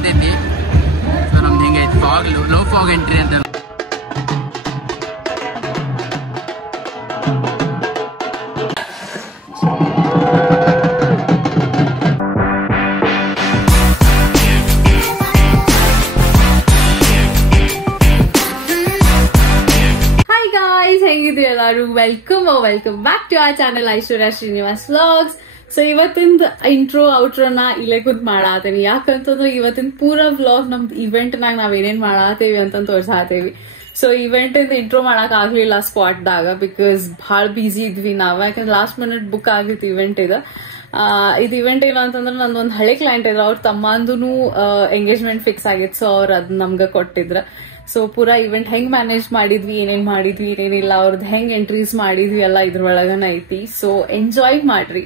ಮಾಡತೈತಿ. ಸೊ ನಮ್ದು ಹಿಂಗೈತಿ ಫಾಗ್ ಲೋ ಫಾಗ್ ಎಂಟ್ರಿ ಅಂತ. ಹೇಗಿದ್ರಿ ಎಲ್ಲರೂ? Welcome back to our channel Aishwarya Srinivas vlogs. So ಇವತ್ತಿನ ಇಂಟ್ರೋ ಔಟ್ರೋನ ಇಲ್ಲೇ ಕುಂತ್ ಮಾಡಾತೇವಿ. ಯಾಕಂತಂದ್ರೆ ಇವತ್ತಿನ ಪೂರಾ ವ್ಲಾಗ್ ನಮ್ದು ಇವೆಂಟ್ ನಾಗ ನಾವ್ ಏನೇನ್ ಮಾಡಾತೇವಿ ಅಂತ ತೋರ್ಸಾತೇವಿ. ಸೊ ಇವೆಂಟ್ ಇಂದ ಇಂಟ್ರೋ ಮಾಡಕ್ ಆಗ್ಲಿಲ್ಲ ಸ್ಪಾಟ್ ದಾಗ, ಬಿಕಾಸ್ ಬಹಳ ಬಿಸಿ ಇದ್ವಿ ನಾವ್. ಯಾಕಂದ್ರೆ ಲಾಸ್ಟ್ ಮಿನಿಟ್ ಬುಕ್ ಆಗಿತ್ತು ಇವೆಂಟ್ ಇದು ಇವೆಂಟ್ ಇಲ್ಲ ಅಂತಂದ್ರೆ ನಂದೊಂದ್ ಹಳೆ ಕ್ಲೈಂಟ್ ಇದ್ರ, ಅವ್ರ ತಮ್ಮಂದೂ ಎಂಗೇಜ್ಮೆಂಟ್ ಫಿಕ್ಸ್ ಆಗಿತ್ತು. ಸೊ ಅವ್ರ ಅದ್ ನಮ್ಗ ಕೊಟ್ಟಿದ್ರ. ಸೊ ಪೂರಾ ಇವೆಂಟ್ ಹೆಂಗ್ ಮ್ಯಾನೇಜ್ ಮಾಡಿದ್ವಿ, ಏನೇನ್ ಮಾಡಿದ್ವಿ, ಏನೇನಿಲ್ಲ, ಅವ್ರದ್ದು ಹೆಂಗ್ ಎಂಟ್ರೀಸ್ ಮಾಡಿದ್ವಿ ಎಲ್ಲ ಇದ್ರೊಳಗನ ಐತಿ. ಸೊ ಎಂಜಾಯ್ ಮಾಡ್ರಿ.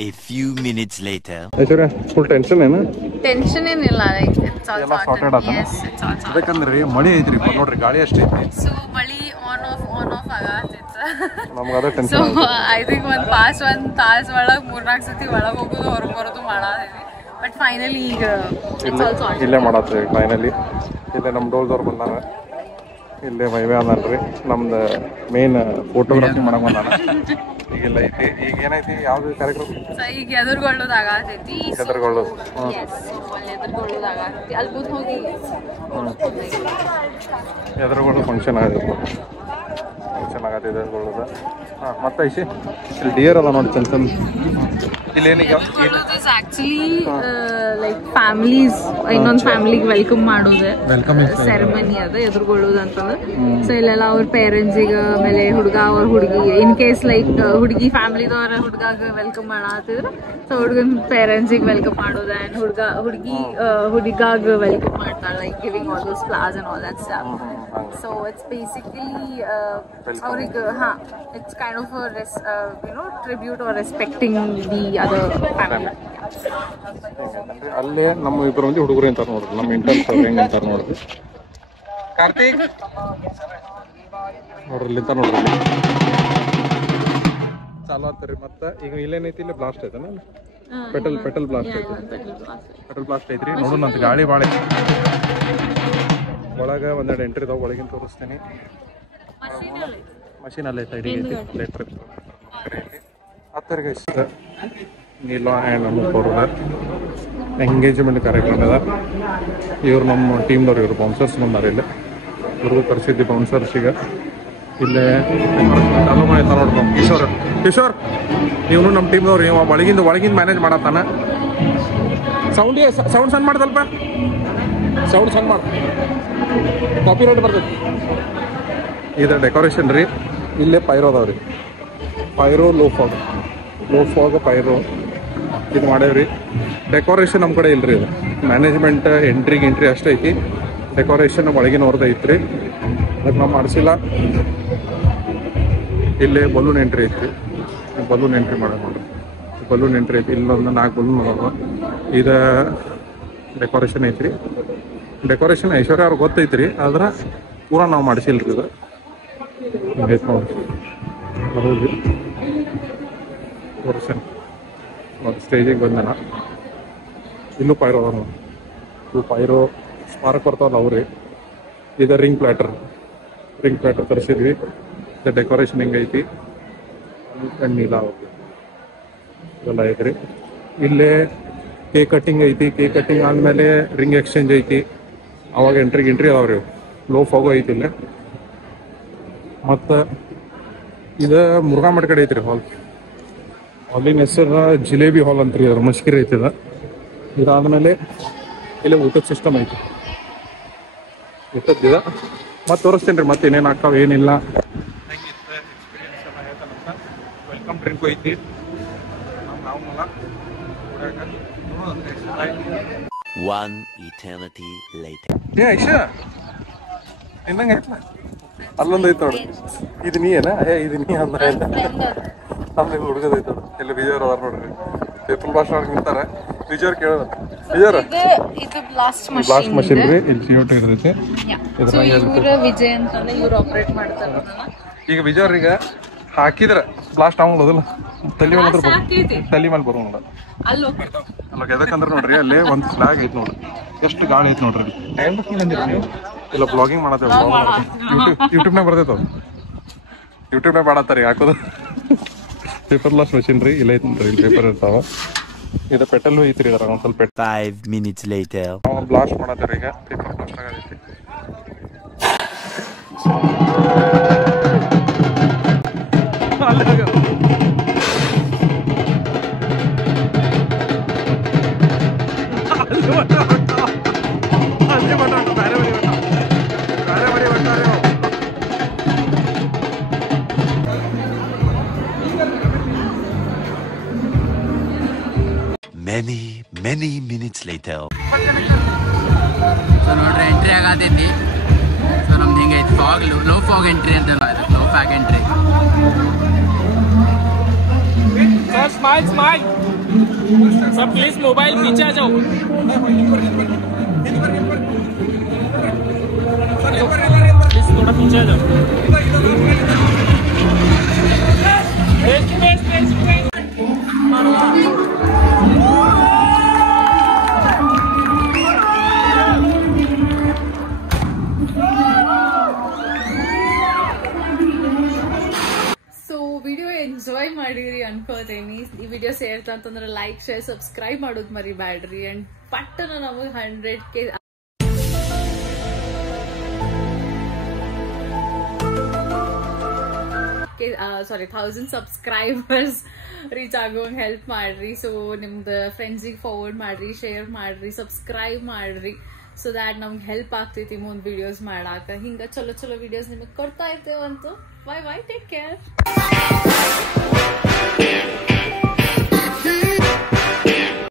A few minutes later. Aishwarya full tension ಏನು? ಟೆನ್ಷನ್ ಏನಿಲ್ಲ, ಎಲ್ಲ ಸಾರ್ಟೆಡ್ ಆತ. ಯಾಕಂದ್ರೆ ಮಳಿ ಐತ್ರಿ, ನೋಡ್ರಿ ಗಾಳಿ ಅಷ್ಟೇ ಐತಿ. ಸೊ ಮಳಿ ಆನ್ ಆಫ್ ಆಗತ್ತಿತ್ತು. ನಮ್ಗೆ ಅದೇ ಸೊ ಟೆನ್ಷನ್. ಐ ಥಿಂಕ್ ಒಂದ್ ತಾಸ್ ಒಳಗ್ 3-4 ಸತಿ ಒಳಗ್ ಹೋಗುದು ಹೊರಗ್ ಬರೋದು ಮಾಡಾದಿದ್ವಿ. ಬಟ್ ಫೈನಲಿ ಈಗ ಇಲ್ಲೇ ಮಾಡತ್ರಿ. ಫೈನಲಿ ಇಲ್ಲೇ ನಮ್ಮ ಡೋಲ್ದವ್ರು ಬಂದಾರ. ಇಲ್ಲೇ ಮೈವೆ ಅದಾನ್ರಿ, ನಮ್ದು ಮೇನ್ ಫೋಟೋಗ್ರಫಿ ಮಾಡಕ್ ಬಂದಾನ. ಈಗೆಲ್ಲ ಐತಿ. ಈಗ ಏನೈತಿ, ಯಾವ್ದು ಕಾರ್ಯಕ್ರಮ? ಈಗ ಎದುರ್ಗೊಳ್ಳೋದಾಗತೈತಿ. ಎದುರ್ಗೊಳ್ಳೋದು ಎದುರ್ಗೊಳ್ಳೋದಾಗತೈತಿ. ಅಲ್ಲಿ ಕೂತ್ ಹೋಗಿ ಎದುರುಗಳು ಫಂಕ್ಷನ್ ಆಗತ್ತೆ. ಎದುರುಗೊಳ್ಳೋದು. ಹಾಂ, ಮತ್ತೆ ಐಸಿ ಇಲ್ಲಿ ಡಿಯರ್ ಅದ ನೋಡಿ ಚಂದ ಚಂದ. ಇಲ್ಲೇನೀಗ ಆಕ್ಚುಲಿ ಲೈಕ್ ಫ್ಯಾಮಿಲೀಸ್ ಇನ್ನೊಂದು ಫ್ಯಾಮಿಲಿಗೆ ವೆಲ್ಕಮ್ ಮಾಡೋದು ಸೆರೆಮನಿ ಅದ ಎದುರ್ಗೊಳ್ಳೋದು ಅಂತಂದ್ರೆ. ಸೊ ಇಲ್ಲೆಲ್ಲ ಅವ್ರ ಪೇರೆಂಟ್ಸಿಗ ಆಮೇಲೆ ಹುಡುಗ ಅವ್ರ ಹುಡುಗಿ, ಇನ್ ಕೇಸ್ ಲೈಕ್ ಹುಡುಗಿ ಫ್ಯಾಮಿಲಿದವ್ರ ಹುಡುಗಾಗ ವೆಲ್ಕಮ್ ಮಾಡತ್ತಿದ್ರು, ಸೊ ಹುಡುಗನ್ ಪೇರೆಂಟ್ಸಿಗೆ ವೆಲ್ಕಮ್ ಮಾಡೋದು. ಅಂಡ್ ಹುಡುಗಾಗ ವೆಲ್ಕಮ್ ಮಾಡ್ತಾಳೆ, like giving all those flowers and all that stuff. So it's basically ಅವ್ರಿಗೆ it's kind of a tribute or respecting the other family. ಅಲ್ಲೇ ನಮ್ಮ ಇಬ್ಬರು ಮಂದಿ ಹುಡುಗರು ಅಂತಾರ ನೋಡ್ರಿ, ನಮ್ಮ ಇಂಟರ್ನ್ಸ್ ಅವ್ರು ಹೆಂಗ್ ಅಂತಾರ ನೋಡ್ರಿ. ಕಾರ್ತಿಕ್ ನೋಡ್ರಿ ಇಲ್ಲಿಂತ ನೋಡ್ರಿ ಚಾಲು ಆಗ್ತಾರ್ರಿ. ಮತ್ತೆ ಈಗ ಇಲ್ಲೇನೈತಿ, ಇಲ್ಲಿ ಬ್ಲಾಸ್ಟ್ ಐತನ, ಪೆಟಲ್ ಬ್ಲಾಸ್ಟ್ ಐತಿ. ಪೆಟಲ್ ಬ್ಲಾಸ್ಟ್ ಐತ್ರಿ. ನೋಡೋಣ ಅಂತ ಗಾಳಿ ಭಾಳ ಐತಿ. ಒಳಗ ಒಂದೆರಡು ಎಂಟ್ರಿ ಇದಾವ, ಒಳಗಿನ ತೋರಿಸ್ತೀನಿ. ಮಷೀನ್ ಅಲ್ಲೇ ಸೈಡಿಗೆ ಐತಿ. ಲೆಟ್ರ್ ಹತ್ತರಿಗೆ ನೀಲ ಆ್ಯಂಡ್ ನಮ್ಮ ಕೊರೋದ ಎಂಗೇಜ್ಮೆಂಟ್ ಕಾರ್ಯಕ್ರಮ ಅದ. ಇವ್ರು ನಮ್ಮ ಟೀಮ್ದವ್ರು, ಇವರು ಬೌನ್ಸರ್ಸ್ ಬಂದಾರ. ಇಲ್ಲಿ ಇವ್ರಿಗೂ ಕರ್ಸಿದ್ವಿ ಬೌನ್ಸರ್ಸ್. ಈಗ ಇಲ್ಲೇ ಚಾಲೂ ಮಾಡ್ತಾ ನೋಡ್ರಿ ನಮ್ಮ ಕಿಶೋರ್ ಇವನು ನಮ್ಮ ಟೀಮ್ದವ್ರು. ಇವ ಒಳಗಿಂದ ಮ್ಯಾನೇಜ್ ಮಾಡತ್ತಾನ. ಸೌಂಡ್ ಸಣ್ಣ ಮಾಡ್ದಲ್ಪ, ಸೌಂಡ್ ಸಣ್ಣ ಮಾಡ, ಕಾಪಿ ರೈಟ್ ಬರ್ತೈತಿ. ಇದು ಡೆಕೋರೇಷನ್ ರೀ. ಇಲ್ಲೇ ಪೈರೋ ಅದಾವ್ರಿ, ಪೈರೋ ಲೋ ಫಾಗ್ ಪೈರೋ ಇದು ಮಾಡೇವ್ರಿ. ಡೆಕೋರೇಷನ್ ನಮ್ಮ ಕಡೆ ಇಲ್ರಿ. ಇದು ಮ್ಯಾನೇಜ್ಮೆಂಟ್ ಎಂಟ್ರಿ ಅಷ್ಟೇ ಐತಿ. ಡೆಕೋರೇಷನ್ ಒಳಗಿನವ್ರದ್ದು ಐತ್ರಿ, ಅದಕ್ಕೆ ನಾವು ಮಾಡಿಸಿಲ್ಲ. ಇಲ್ಲೇ ಬಲೂನ್ ಎಂಟ್ರಿ ಐತ್ರಿ. ಬಲೂನ್ ಎಂಟ್ರಿ ಮಾಡೋದು ನೋಡ್ರಿ. ಬಲೂನ್ ಎಂಟ್ರಿ ಐತಿ. ಇಲ್ಲೊಂದು 4 ಬಲೂನ್ ಮಾಡೋದು. ಇದು ಡೆಕೋರೇಷನ್ ಐತ್ರಿ. ಡೆಕೋರೇಷನ್ ಐಶ್ವರ್ಯ ಅವ್ರಿಗೆ ಗೊತ್ತೈತ್ರಿ, ಆದ್ರೆ ಪೂರಾ ನಾವು ಮಾಡಿಸಿಲ್ರಿ. ಇದು ಐತೆ ನೋಡ್ರಿ. ಹೌದು ತೋರಿಸೇನೆ ನೋಡಿ. ಸ್ಟೇಜಿಗೆ ಬಂದನ. ಇಲ್ಲೂ ಪೈರೋ ಅದ ನೋಡಿ. ಇವು ಪೈರೋ ಸ್ಮಾರಕ ಬರ್ತಾವಲ್ಲ ಅವ್ರಿ. ಇದು ರಿಂಗ್ ಪ್ಲ್ಯಾಟರ್ ತರಿಸಿದ್ವಿ. ಇದು ಡೆಕೋರೇಷನ್ ಹಿಂಗೈತಿ. ನೀಲ ಇದೆಲ್ಲ ಐತ್ರಿ. ಇಲ್ಲೇ ಕೇಕ್ ಕಟ್ಟಿಂಗ್ ಐತಿ. ಕೇಕ್ ಕಟ್ಟಿಂಗ್ ಆದಮೇಲೆ ರಿಂಗ್ ಎಕ್ಸ್ಚೇಂಜ್ ಐತಿ. ಅವಾಗ ಎಂಟ್ರಿ ಅದಾವ್ರಿ. ಲೋ ಫಾಗು ಐತಿ ಇಲ್ಲೇ. ಮತ್ತು ಇದು ಮುರುಘಾ ಮಠ ಕಡೆ ಐತ್ರಿ ಹಾಲ್. ಹಾಲಿನ ಹೆಸರು ಜಿಲೇಬಿ ಹಾಲ್ ಅಂತ್ರಿ. ಅದ್ರ ಮಸ್ಕಿರಿ ಐತಿ. ಇದಾದ್ಮೇಲೆ ಇಲ್ಲಿ ಊಟದ ಸಿಸ್ಟಮ್ ಐತಿ. ಊಟದ್ದಿದ ಮತ್ತೆ ತೋರಿಸ್ತೇನೆ ರೀ. ಮತ್ತೆ ಏನೇನು ಆಗ್ತಾವ ಏನಿಲ್ಲ, ಹೆಂಗಿತ್ತು ಎಕ್ಸ್ಪೀರಿಯನ್ಸ್ ಎಲ್ಲ ಹೇಳ್ತಾನಂತ. ವೆಲ್ಕಮ್ ಡ್ರಿಂಕು ಐತಿ. ನಾವು One eternity later. ಏ ಐಶಾ ಇನ್ನಂಗ ಐತ್ಲ ಅಲ್ಲೊಂದು ಐತ್ ನೋಡು ಇದು ನೀ ಏನ ಇದು ನೀ ಅಂದ ಅಲ್ಲಿ ಹುಡುಗದೈತ್ ನೋಡು ಇಲ್ಲಿ ವಿಜಯವ್ರ ಅದಾರ ನೋಡ್ರಿ ಪೇಪರ್ ಬ್ಲಾಸ್ಟ್ ಮಾಡಕ್ ನಿಂತಾರ ವಿಜಯವ್ರ ಕೇಳೋದ ವಿಜಯವ್ರ ಇದು ಬ್ಲಾಸ್ಟ್ ಮಷಿನ್ ರೀ ಇಲ್ಲಿ CO2 ಇರ್ತೈತಿ ಇವ್ರ ವಿಜಯ್ ಅಂತಾನೆ ಇವ್ರು ಆಪರೇಟ್ ಮಾಡ್ತಾರ ಈಗ ವಿಜಯವ್ರೀಗ ಹಾಕಿದ್ರ ಬ್ಲಾಸ್ಟ್ ಆಗಲ್ಲ ತಲೆ ಮೇಲೆ ತಲೆ ಮೇಲೆ ಬರೋಂಗಿಲ್ಲ ಅಲ್ಲ ಎದಕ್ಕಂದ್ರೆ ನೋಡ್ರಿ ಅಲ್ಲಿ ಒಂದು ಫ್ಲಾಗ್ ಐತಿ ನೋಡ್ರಿ ಎಷ್ಟು ಗಾಳಿ ಐತಿ ನೋಡ್ರಿ ಟೈಮ್ ಬಂದಿರಿ ನೀವು ಇಲ್ಲ ಬ್ಲಾಗಿಂಗ್ ಮಾಡತ್ತೇವೆ ಯೂಟ್ಯೂಬ್ನಾಗ ಬರ್ತೈತ ಯೂಟ್ಯೂಬ್ನಾಗ ಮಾಡತ್ತಾರೆ ಹಾಕೋದು ಪೇಪರ್ ಲಾಸ್ ಮಷಿನ್ ರೀ ಇಲ್ಲ ಐತಿ ಇಲ್ಲಿ ಪೇಪರ್ ಇರ್ತಾವ ಇದು ಪೆಟ್ರೋಲ್ ಐತ್ರಿ ಇದಾರ ಒಂದ್ ಸ್ವಲ್ಪ 5 minutes later. ನಾವು ಬ್ಲಾಸ್ಟ್ ಮಾಡತ್ತೇವೆ ಈಗ ಪೇಪರ್ ಬ್ಲಾಸ್ಟ್ ಆಗೈತಿ Many minutes later. ಸೊ ನೋಡ್ರಿ ಎಂಟ್ರಿ ಆಗತೈತಿ ಸೊ ನಮ್ದು ಹಿಂಗೈತಿ ಫಾಗ್ ಲೋ ಫಾಗ್ ಎಂಟ್ರಿ ಅಂತೆಲ್ಲ ಇದು low ಫ್ಯಾಗ್ entry sir smile sir please mobile पीछे आ जाओ प्लीज थोड़ा पीछे आ जाओ ವಿಡಿಯೋ ಎಂಜಾಯ್ ಮಾಡಿರಿ ಅನ್ಕೋತೀನಿ ಈ ವಿಡಿಯೋ ಸೇರ್ತಾ ಅಂತಂದ್ರೆ ಲೈಕ್ ಶೇರ್ ಸಬ್ಸ್ಕ್ರೈಬ್ ಮಾಡೋದು ಮರಿಬ್ಯಾಡ್ರಿ ಅಂಡ್ ಪಟ್ಟನ ನಮಗೆ 100K ಸಾರಿ 1000 ಸಬ್ಸ್ಕ್ರೈಬರ್ಸ್ ರೀಚ್ ಆಗೋಂಗ್ ಹೆಲ್ಪ್ ಮಾಡ್ರಿ ಸೊ ನಿಮ್ದು ಫ್ರೆಂಡ್ಸಿಗೆ ಫಾರ್ವರ್ಡ್ ಮಾಡ್ರಿ ಶೇರ್ ಮಾಡ್ರಿ ಸಬ್ಸ್ಕ್ರೈಬ್ ಮಾಡ್ರಿ ಸೊ ದ್ಯಾಟ್ ನಮ್ಗೆ ಹೆಲ್ಪ್ ಆಗ್ತೈತಿ ಮುಂದೆ ವಿಡಿಯೋಸ್ ಮಾಡಾಕ ಹಿಂಗ ಚಲೋ ಚಲೋ ವಿಡಿಯೋಸ್ ನಿಮಗೆ ಕೊಡ್ತಾ ಇರ್ತೇವಂತು ಬೈ ಟೇಕ್ ಕೇರ್